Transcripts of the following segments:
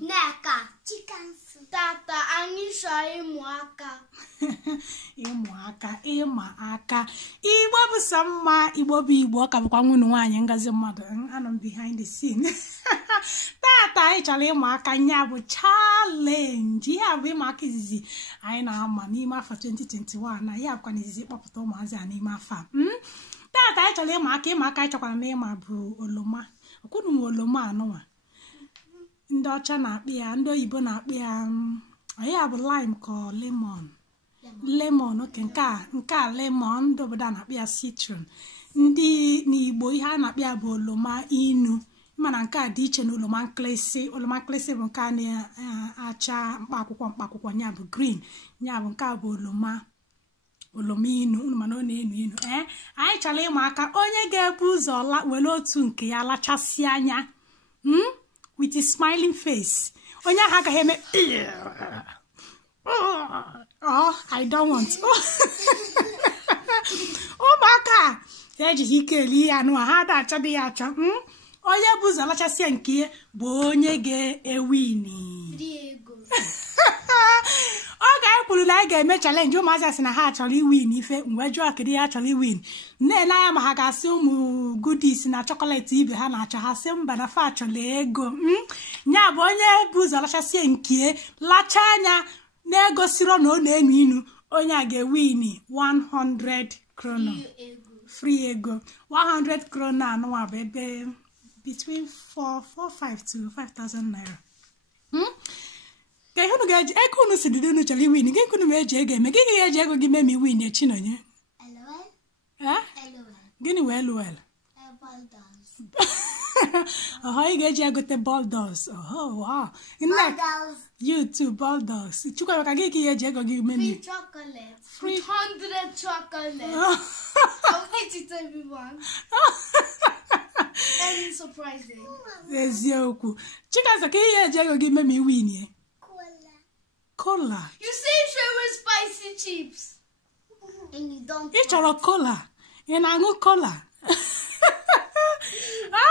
Nneka, tata anyị chọrọ ịmụ aka. ịma aka Igbo bụ sọ mma, Igbo bụ Igbo, ọ ka bụkwa nwunye nwaanyị Ngozi mmadụ. Anọ m behind the scene. Tata anyị chọrọ ịmụ aka, nya bụ challenge. Ihe a bụ ịma aka izizi anyị na-ama n'ime afọ 2021 na ya bụkwa n'izizi kpọpụta ụmụazị a n'ime afọ a. Tata anyị chọrọ ịma aka anyị chọkwara na ịma bụ oloma. Ọkwụrụ m oloma anụnwa. Ndị ọcha na-akpị ya, ndị oyibo na-akpị ya ya bụ lime ka lemon oke nke a lemon, ndị obodo a na-akpị ya citron. Ndị n'Igbo ihe a na-akpị ya bụ oloma inu, mana nke a dị iche na oloma nkịlịsị. Oloma nkịlịsị bụ nke a na-acha mkpaakwụkwọ ya bụ green, ya bụ nke a bụ oloma inu, mana ọ na-enu inu. Anyị chọrọ ịma aka onye ga-ebu ụzọ were otu nke ya lachasị anya with a smiling face. Onye ahụ agaghị eme I don't want. Ụmụaka ejighị ike eli ya anụ ha ada achọdị ya achọ. Onye bụ ụzọ lachasị nke bụ onye ga-ewini. Oge anyị kwuru na anyị ga-eme challenge, ụmụazị asị na ha chọrọ iwin ife. Mgbe jụọ kedu ya chọrọ iwin, nne anya ma ha ga-asị ụmụ goodies na chocolate ibe ha na-achọ, ha sị mba na fa chọrọ ego. Nya bụ onye bụ ụzọ lachasị nke lacha anya na-egosiro na ọ na-enu inu, onye a ga-ewin 100 krono free ego. 100 krono anụwa bụ ebe between 4,500 to 5,000 naira. Ka ihe unu ga-eji ego unu si dịdị unu chọrọ iwin, gị unu eji ego eme, gị ga-eji ego gị meme iwin echi nọnye. Gịnị wee lụel? Ị ga-eji egote baldos. Wow. You too, baldos. Chukwu ka gị ga-eji ego gị meme. Free 100 chocolate. I'll eat it, everyone. And surprising. Eziokwu. Chika ka ihe eji ego gị meme iwin ye. Cola. You say favorite spicy chips. And you don't. Ị chọrọ cola. Ị na-aṅụ cola.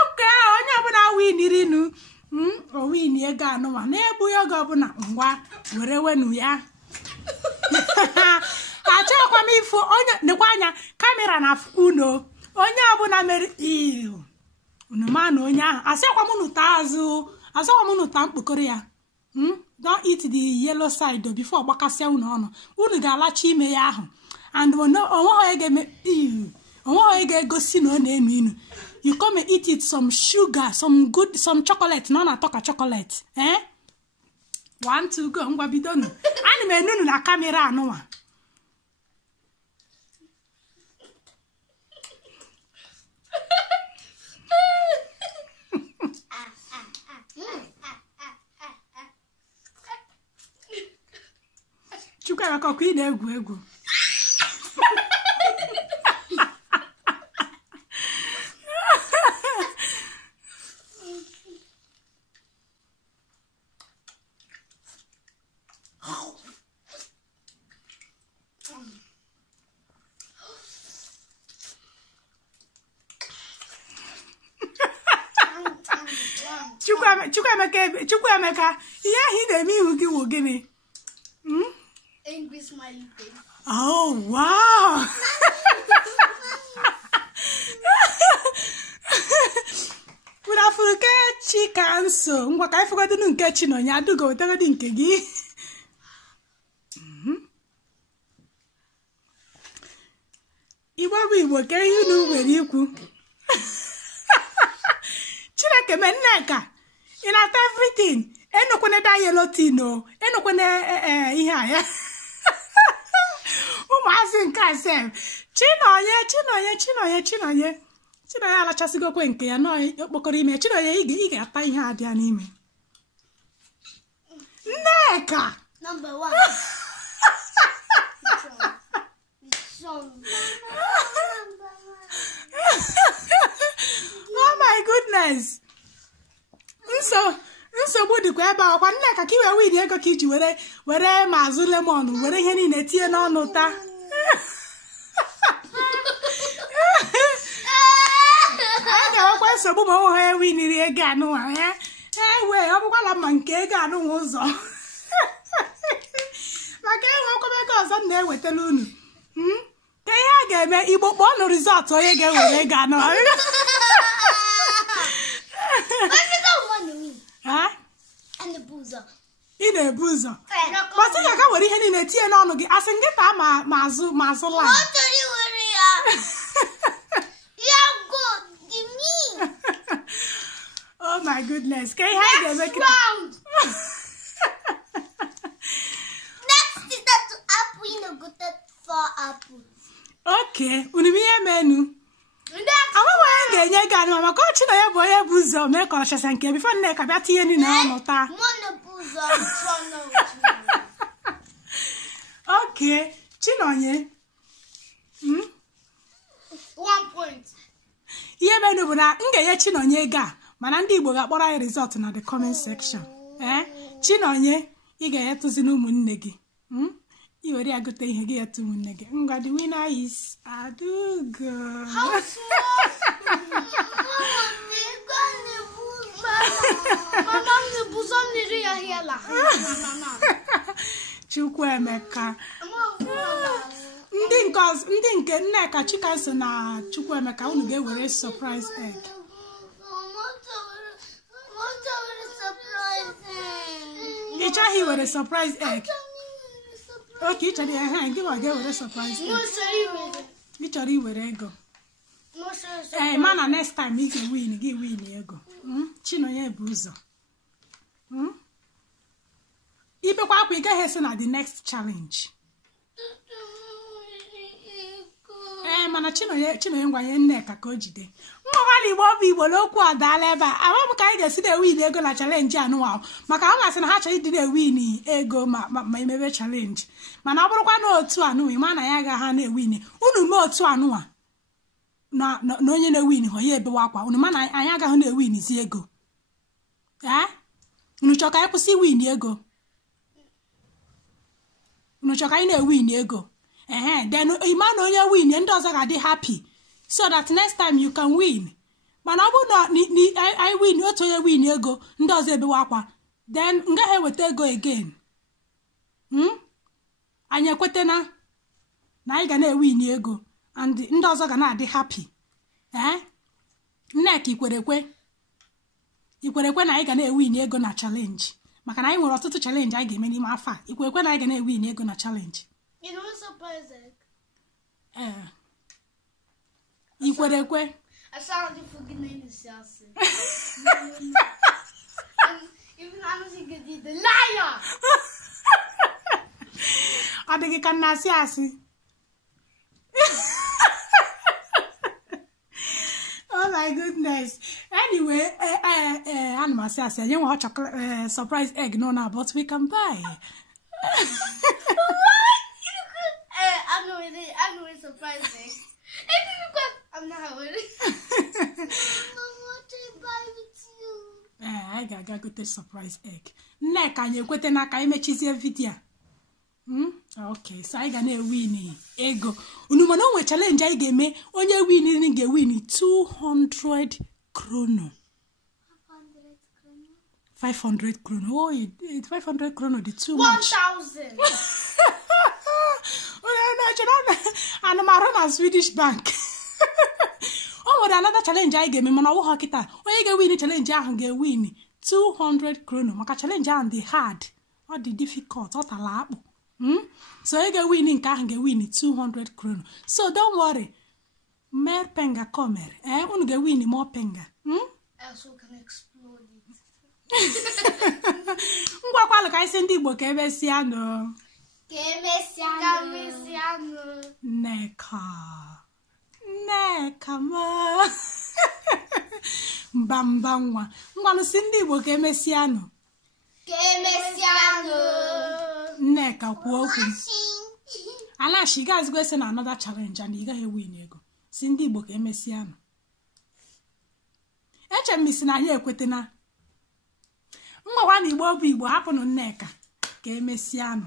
Okay, onye ọbụla winiri nu. O win ego anụwa. Na-egbu ya oge ọbụla ngwa were wenu ya. Achọkwa m ifo onye nekwa anya kamera na uno. Onye ọbụla mere unu ma na onye ahụ asịkwa m unu taa azụ, asịkwa m unu taa mkpokoro ya. Don't eat the yellow side before gbakasịa unu ọnụ. Unu ga-alacha ime ya ahụ. And onweghị ga-egosi na ọ na-enu inu. You come and eat it some sugar, some chocolate, na ọ na-atọ ka chocolate. 1, 2 go, ngwa bidonu. Ana m enunu na kamera anụwa. Chukwuemeka ọkụ ị na-egwu egwu. Chukwuemeka, ihe ahụ ị na-eme ihu gị wụ gịnị? Angry smiling face. Oh, wow. Kuna furuke chika nso. Ngwa ka ifugodi nke chino nya adugo wetagodi nke gị. Igbo bụ Igbo ka ihe unu nwere ikwu. Chineke me Nneka. In at everything. Enokwane da yellow tino. Enokwane ihe a ya. Ụmụazị nke asem. Chinonye. Chinonye alachasịgokwe nke ya nọ okpokọrọ ime. Chinonye ị ga-ata ihe a dị ya n'ime. Nneka! Number 1. Oh my goodness! Nsogbu dịkwa ebe akwa Nneka ka iwe win ego ka iji were ma azụ lemon were ihe niile tinye n'ọnụ taa. A ga-enwekwa nsogbu ma ọ ha winiri ego anụnwa ya. Wee ọ bụkwala mma nke ego anụnwa ụzọ. Maka enwekwaba ego ọzọ na-ewetala unu. Ka ihe a ga-eme Igbo kpọọ ọnụ rizọtụ onye ga-ewere ego anụnwa. Ị na-ebu ụzọ kpọtụ ga-aga were ihe niile tinye n'ọnụ gị asị gị taa ma azụ la oh my goodness ka ihe a ga-eme okay unu ihe menu Amaghị ga-enye gị anụ maka ọchị na ya bụ onye bụ ụzọ mee ka ọchasa nke bifo Nneka bịa tinye nri na ọnụ taa. Okay, Chinonye. 1 point. Ihe menu bụ na m ga-enye Chinonye ego a mana ndị Igbo ga-akpọrọ anyị result na the comment section. Chinonye ị ga-enyetụzi n'ụmụnne gị. I were ya gote ihe gị etu ụmụnne gị. Ngwa the winner is Adugo. How small? Chukwuemeka. Ndị nke Nneka Chika so na Chukwuemeka unu ga-ewere surprise egg. Ị chọghị were surprise egg. Okay, chọrọ ya ha gị ma ga-ewere surprise egg. Ị chọrọ iwere ego. Mana next time ị ga-win gị win ego. Chinonye bụ ụzọ. Ibekwa akwa ị gaghị esi na the next challenge. Mana Chinonye ngwanye Nneka ka o jide. Nwawali Igbo bụ Igbo n'okwu ọdala ebe a. Ama m ka anyị ga-esi na-ewin ego na challenge anụwa maka ọ ga-asị na ha chọrọ ịdị na-ewin ego ma emebe challenge. Mana ọ bụrụkwa na otu anụwa ma na ya ga ha na-ewin. Unu mee otu anụwa na onye na-ewin ho ya ebewa akwa. Unu ma na anyị agaghị na-ewin zi ego. Unu chọrọ ka anyị kwụsị win ego. Unu chọrọ ka anyị na-ewin ego. Then Iman onye win ndị ọzọ ga-adị happy so that next time you can win. Mana ọ bụ na I win otu onye win ego ndị ọzọ ebewa akwa then m gaghị eweta ego again. Anyị ekwete na anyị ga na-ewin ego and ndị ọzọ ga na-adị happy. Nneka ikwerekwe na anyị ga na-ewin ego na challenge maka na anyị nwere ọtụtụ challenge anyị ga-eme n'ime afọ a. Ikwerekwe na anyị ga na-ewin ego na challenge. You know surprise egg? Ikwerekwe. I sound like forgetting the sauce. Even I don't think you the liar. I think you can not see us. Oh my goodness. Anyway, I'm not saying you want chocolate surprise egg no now, but we can buy. I know it's surprising. I'm not with it. I want to buy with you. I gotta go to surprise egg. Nneka anyị ekwete na ka emechizie video. Okay, so I gonna win ego. Unu mana onwe challenge anyị ga-eme onye win ga-win 200 krono. 500 krono. Oh, 500 krono the too much. 1,000. And I'm na Swedish bank. Oh, with another challenge I gave me, mana wo kita. Onye ga-win challenge ahụ ga-win 200 krono. Maka challenge ahụ dị hard, or the difficult, or tala akpụ. So onye ga-win nke ahụ ga-win 200 krono. So don't worry. Mer penga comer. Unu ga-win more penga. Also can explode it. Ngwakwala ka isi ndị Igbo ka ebe si anọ. Nneka. Nneka ma. mba nwa ngwanụ si ndị Igbo ka emesianụ Nneka kwuo okwu alashi gazigwe ese na another challenge and ị gaghị win ego si ndị Igbo ka emesianụ eche m isi na ahịa ekwetena mgbawa na Igbo bụ Igbo hapụnụ Nneka ka emesianụ